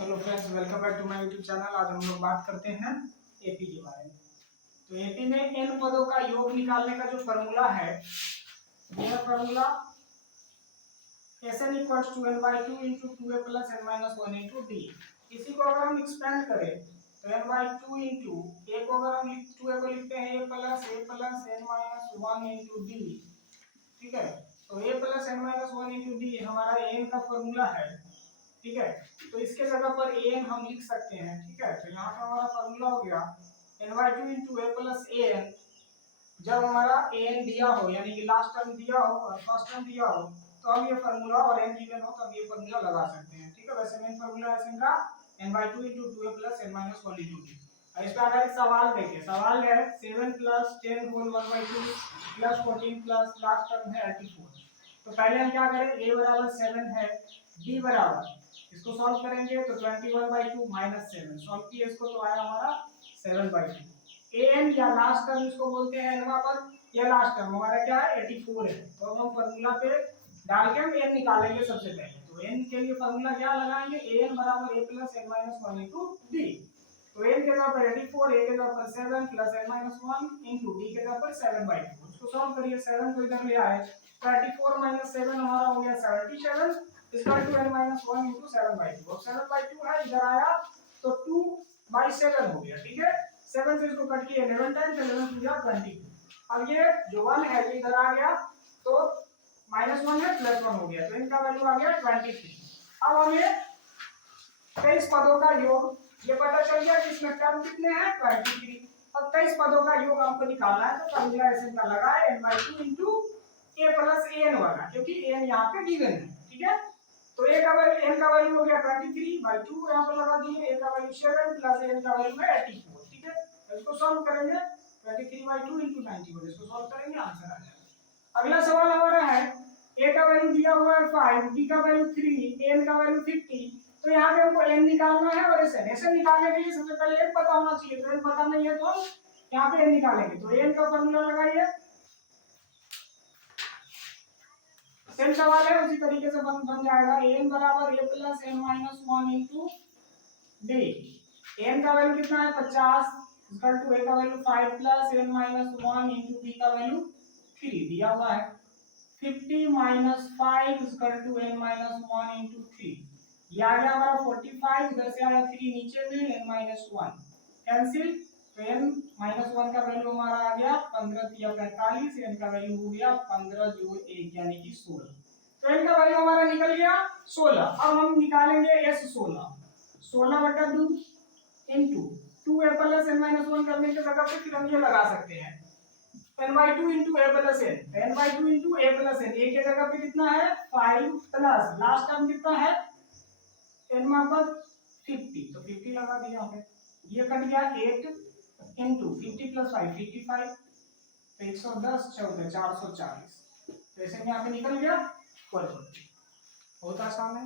Hello friends, welcome back to my YouTube channel. आज हम लोग बात करते हैं एपी के बारे में। तो एपी में एन पदों का योग निकालने का जो फॉर्मूला है, यह formula Sn equals to n by two into two a plus n minus one into d. इसी को अगर हम एक्सपेंड करें तो n by two into a को अगर हम टू ए को लिखते हैं a plus n minus one into d. ठीक है, तो a plus n minus one into d हमारा एन का फॉर्मूला है। ठीक है, तो इसके जगह पर एन हम लिख सकते हैं। ठीक है, तो यहाँ पे हमारा फॉर्मूला हो गया n by two into a plus n. जब हमारा एन दिया हो, यानी कि लास्ट टर्म दिया हो और फर्स्ट टर्म दिया हो, तो हम ये फॉर्मूला, और एन गिवन हो तो हम ये फॉर्मूला लगा सकते हैं। ठीक है, वैसे मेन फॉर्मूला है इनका n by two into two a plus n minus one into d. और इस पर अगर सवाल देखिए, सवाल है 7 plus 10 whole 1 by 2 plus 14 plus last term है 84। तो पहले हम क्या करें, a बराबर 7 है, b बराबर, इसको सॉल्व करेंगे तो 21/2 माइनस 7 सॉल्व किए इसको तो आया हमारा 7/2। an या लास्ट टर्म इसको बोलते हैं एनवा पर, या लास्ट टर्म हमारा क्या है 84 है। तो हम फॉर्मूला पे डाल के हम n निकालेंगे सबसे पहले। तो n के लिए फॉर्मूला क्या लगाएंगे, an बराबर a plus n minus one into D. तो n के जगह पर 84, a के जगह पर 7 plus n minus one into D के जगह पर 7/2। उसको सॉल्व करिए, 7 को इधर ले आए, 34 माइनस 7 हमारा हो गया 77 equal to n minus one into 7/2। अब 7/2 है, इधर आया तो 2/7 हो गया। ठीक है, 7 से इसको कट किया 11 टाइम्स, 11 हो गया 22। अब ये जो 1 है ये इधर आ गया, तो माइनस 1 है प्लस 1 हो गया, तो इनका वैल्यू आ गया 23। अब हमें 23 पदों का योग ये पता चल गया कि इसमें टर्म कितने हैं 23। अब 23 पदों का योग हमको निकालना है, तो फॉर्मूला ऐसे का लगा है n/2 into a plus an वाला, क्योंकि an यहाँ पे गिवन है। ठीक है, तो a का वैल्यू, n का वैल्यू हो गया 23/2, यहाँ पे लगा दिए, a का वैल्यू 7 प्लस n का वैल्यू है 84। ठीक है, तो इसको सॉल्व करेंगे 23/2 इंटू 91, इसको सॉल्व करेंगे आंसर आ जाएगा। अगला सवाल हमारा है a का वैल्यू दिया हुआ है 5, b का वैल्यू 3, n का वैल्यू 50। तो यहाँ पे हमको n निकालना है और Sn निकालने के लिए सबसे पहले n पता होना चाहिए। तो n पता नहीं है तो हम यहाँ पे n निकालेंगे। तो n का फॉर्मूला लगाइए, सेम सवाल है उसी तरीके से बन जाएगा। n बराबर a plus n minus one into d. n का वैल्यू कितना है 50 इक्वल टू a का value 5 plus n minus one into d का वैल्यू 3 दिया हुआ है। 50 minus 5 equal to n minus one into 3, ये आ गया हमारा 45, इधर से आया 3 नीचे में n माइनस वन कैंसिल, तो n माइनस वन का वैल्यू हमारा आ गया 15 या 45, n का वैल्यू हो गया 15 जो 1 यानी कि 16। तो n का वैल्यू हमारा निकल गया 16। अब हम निकालेंगे S16, 16/2 into 2a plus n minus one करने के जगह पे फिर हम ये लगा सकते हैं n/2 into a plus n, n/2 into a plus n, a के जगह पे कितना है 5 प्लस लास्ट टर्म कितना है n माइनस 50, तो 50 लगा दिया हमने। ये कट गया 8 इंटू 50 प्लस 5 55, तो 110 14 440, तो ऐसे में यहाँ पे निकल गया 440। बहुत आसान है।